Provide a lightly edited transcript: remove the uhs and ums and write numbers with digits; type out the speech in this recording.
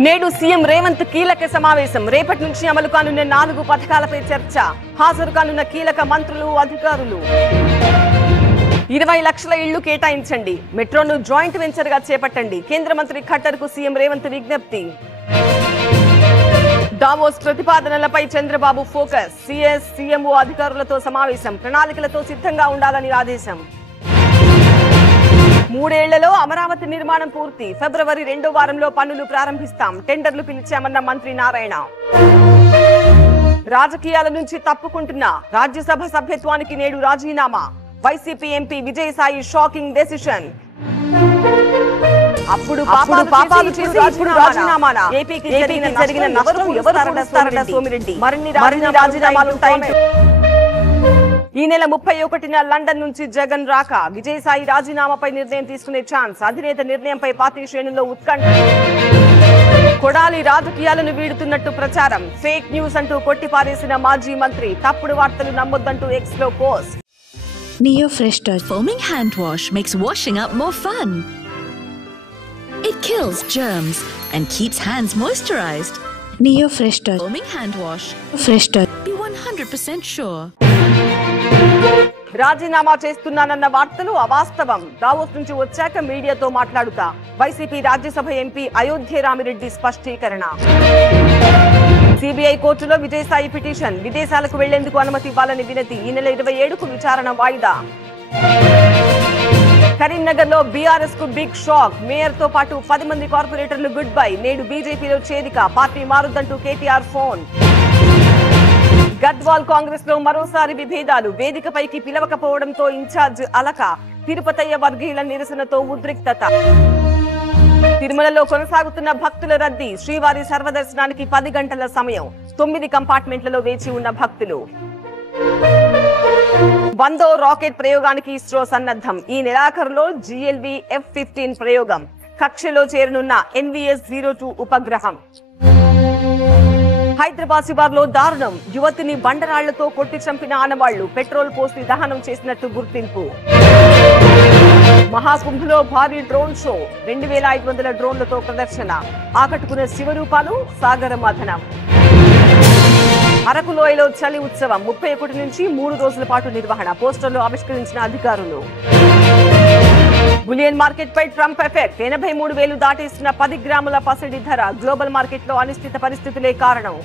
నేడు సీఎం రేవంత్ కీలక సమావేశం. రేపటి నుంచి అమలు కానున్న 4 పథకాలపై చర్చ. హాజరు కానున్న కీలక మంత్రులు, అధికారులు. 20 లక్షల ఇళ్లు కేటాయించండి. మెట్రోను జాయింట్ వెంచర్ గా చేపట్టండి. కేంద్ర మంత్రి ఖట్టర్ కు సీఎం రేవంత్ విజ్ఞప్తి. దావోస్ ప్రతిపాదనలపై చంద్రబాబు ఫోకస్. సీఎస్, సీఎంఓ అధికారులతో సమావేశం. ప్రణాళికలతో సిద్ధంగా ఉండాలని ఆదేశం. 3 ఏళ్లలో అమరావతి నిర్మాణం పూర్తి. ఫిబ్రవరి 2వ వారంలో పనులు ప్రారంభిస్తాం. టెండర్లు పిలిచామన్న మంత్రి నారాయణ. రాజకీయాల నుంచి తప్పుకుంటున్న రాజ్యసభ సభ్యత్వానికి నేడు రాజీనామా. YCP MP Vijayasai shocking decision. అప్పుడు పాపాలు చేసి రాజీనామానా? ఏపీకి జరిగిన నష్టం ఎవరు భరిస్తారట సోమిరెడ్డి. మరిన్ని రాజీనామాలుంటాయి. ఈ నెల 31న లండన్ నుంచి జగన్ రాక. విజయసాయి రాజీనామాపై నిర్ణయం తీసుకునే ఛాన్స్. అధినేత నిర్ణయంపై పార్టీ శ్రేణుల్లో ఉత్కంఠ. కొడాలి రాజకీయాలను వీడుతున్నట్టు ప్రచారం. ఫేక్ న్యూస్ అంటూ కొట్టిపారేసిన మాజీ మంత్రి. తప్పుడు వార్తలు నమ్మొద్దంటూ ఎక్స్ లో post. Neo Fresh Touch foaming hand wash makes washing up more fun. It kills germs and keeps hands moisturized. Neo Fresh Touch Foaming hand wash. Fresh Touch. Be 100% sure. రాజీనామా చేస్తున్నానన్న వార్తలు అవాస్తవం. Davos నుంచి వచ్చాక మీడియాతో మాట్లాడుతా. YCP Rajya Sabha MP Ayodhya Ramireddy స్పష్టీకరణ. CBI కోర్టులో Vijayasai petition. విదేశాలకు వెళ్లేందుకు అనుమతి ఇవ్వాలని వినతి. ఈ నెల 27కు విచారణ వాయిదా. కరీంనగర్ లో బీఆర్ఎస్ కు బిగ్ షాక్. మేయర్ తో పాటు 10 మంది కార్పొరేటర్లు గుడ్ బై. నేడు బీజేపీలో చేరిక. పార్టీ మారుద్దంటూ కేటీఆర్ ఫోన్. గద్వాల్ కాంగ్రెస్ లో మరోసారి విభేదాలు. వేదికపైకి పిలవకపోవడంతో ఇన్ఛార్జ్ అలక. తిరుపతయ్య వర్గీయుల నిరసనతో ఉద్రిక్తత. తిరుమలలో కొనసాగుతున్న భక్తుల రద్దీ. శ్రీవారి సర్వదర్శనానికి 10 గంటల సమయం. 9 కంపార్ట్మెంట్లలో వేచి ఉన్న భక్తులు. 100వ రాకెట్ ప్రయోగానికి ఇస్రో సన్నద్ధం. ఈ నెలాఖరులో GLV F-15 ప్రయోగం. కక్షలో చేరనున్న NVS-02 ఉపగ్రహం. హైదరాబాద్ శివార్లో దారుణం. యువతిని బండరాళ్లతో కొట్టి చంపిన ఆనవాళ్లు. పెట్రోల్ పోసి దహనం చేసినట్టు గుర్తింపు. మహాకుంభలో భారీ డ్రోన్ షో. 2500 డ్రోన్లతో ప్రదర్శన. ఆకట్టుకున్న శివరూపాలు, సాగర మథనం. అరకులోయలో చలి ఉత్సవం. 31 నుంచి 3 రోజుల పాటు నిర్వహణ. పోస్టర్లు ఆవిష్కరించిన అధికారులు. బులియన్ మార్కెట్ పై ట్రంప్ ఎఫెక్ట్. 83,000 దాటేస్తున్న 10 గ్రాముల పసిడి ధర. గ్లోబల్ మార్కెట్ లో అనిశ్చిత పరిస్థితులే కారణం.